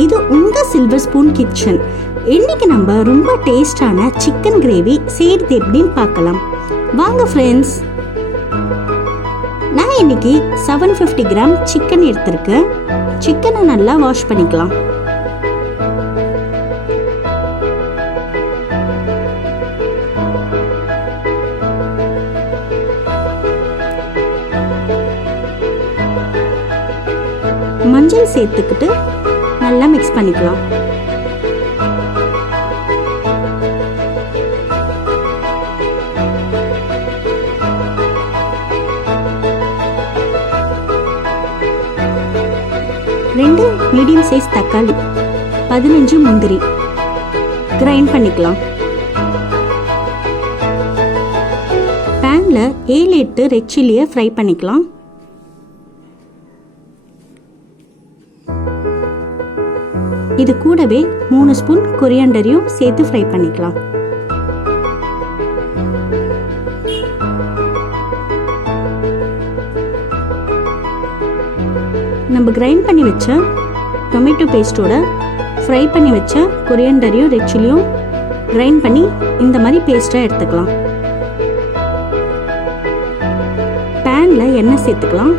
இது உங்கள் silver spoon kitchen. இன்னைக்கு நம்ம ரொம்ப டேஸ்டான சிக்கன் கிரேவி செய்கிறது எப்படின்னு பார்க்கலாம். வாங்க ஃப்ரெண்ட்ஸ். நான் இன்னைக்கு 750 கிராம் சிக்கன் எடுத்திருக்கேன். சிக்கனை நல்லா வாஷ் பண்ணிக்கலாம். மஞ்சள் சேர்த்துக்கிட்டு நல்லா மிக்ஸ் பண்ணிக்கலாம். ரெண்டு மீடியம் சைஸ் தக்காளி, 15 முந்திரி கிரைண்ட் பண்ணிக்கலாம். பேன்ல 7-8 ரெட் சில்லியை ஃப்ரை பண்ணிக்கலாம். இது கூடவே 3 ஸ்பூன் கொரியாண்டரையும் சேர்த்து ஃப்ரை பண்ணிக்கலாம். நம்ம கிரைண்ட் பண்ணி வச்ச டொமேட்டோ பேஸ்டோட ஃப்ரை பண்ணி வச்ச கொரியாண்டரையும் ரெட் சில்லியும் கிரைண்ட் பண்ணி இந்த மாதிரி பேஸ்ட்டாக எடுத்துக்கலாம். பேனில் எண்ணெய் சேர்த்துக்கலாம்.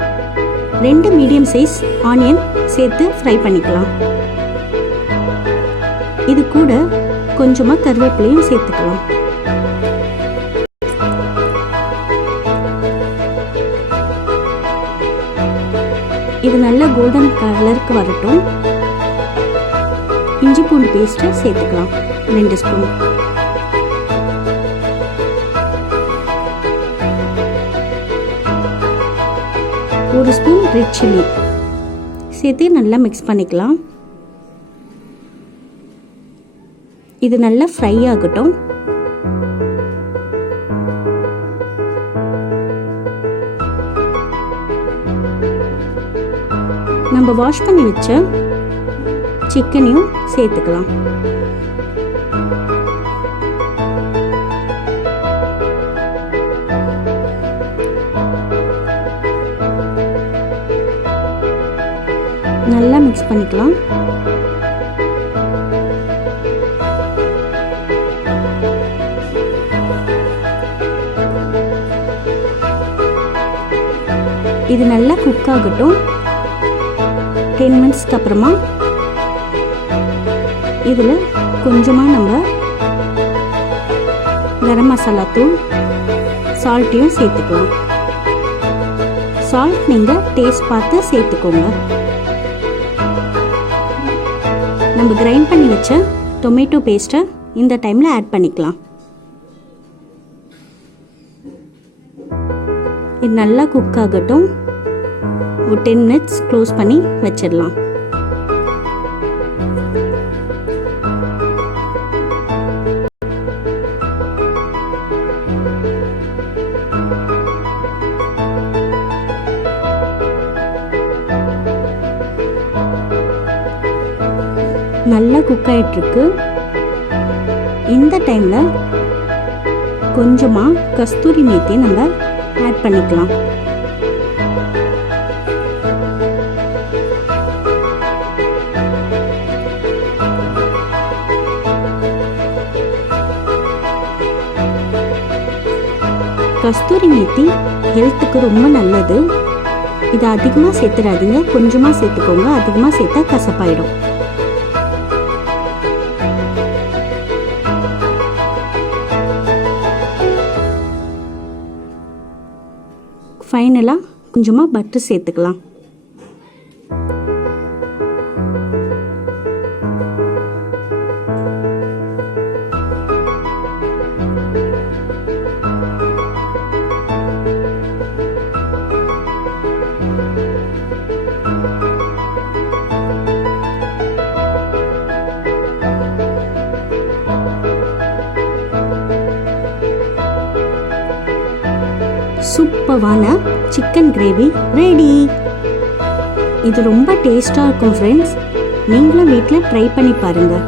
2 மீடியம் சைஸ் ஆனியன் சேர்த்து ஃப்ரை பண்ணிக்கலாம். இது கூட கொஞ்சமாக கருவேப்பிலையும் சேர்த்துக்கலாம். இது நல்ல கோல்டன் கலருக்கு வரட்டும். இஞ்சி பூண்டு பேஸ்ட்டை சேர்த்துக்கலாம். 2 ஸ்பூன். ஒரு ஸ்பூன் ரெட் சில்லி சேர்த்து நல்லா மிக்ஸ் பண்ணிக்கலாம். இது நல்லா ஃப்ரை ஆகட்டும். நம்ம வாஷ் பண்ணி வச்ச சிக்கனையும் சேர்த்துக்கலாம். நல்லா மிக்ஸ் பண்ணிக்கலாம். இது நல்லா குக் ஆகட்டும். 10 மினிட்ஸ்க்கு அப்புறமா இதில் கொஞ்சமாக நம்ம கரம் மசாலா தூள், சால்ட்டையும் சேர்த்துக்கலாம். சால்ட் நீங்கள் டேஸ்ட் பார்த்து சேர்த்துக்கோங்க. நம்ம கிரைண்ட் பண்ணி வச்ச டொமேட்டோ பேஸ்ட்டை இந்த டைமில் ஆட் பண்ணிக்கலாம். இது நல்லா குக் ஆகட்டும். ஒரு 10 மினிட்ஸ் க்ளோஸ் பண்ணி வச்சிடலாம். நல்லா குக் ஆகிட்டுருக்கு. இந்த டைமில் கொஞ்சமாக கஸ்தூரி மேத்தி நம்ம ஆட் பண்ணிக்கலாம். கஸ்தூரி மேத்தி ஹெல்த்துக்கு ரொம்ப நல்லது. இது அதிகமாக சேர்த்துடாதீங்க, கொஞ்சமாக சேர்த்துக்கோங்க. அதிகமாக சேர்த்தா கசப்பாயிடும். ஃபைனலாக கொஞ்சமாக பட்டர் சேர்த்துக்கலாம். சூப்பரான சிக்கன் கிரேவி ரெடி. இது ரொம்ப டேஸ்டாக இருக்கும் ஃப்ரெண்ட்ஸ். நீங்களும் வீட்டில் ட்ரை பண்ணி பாருங்கள்.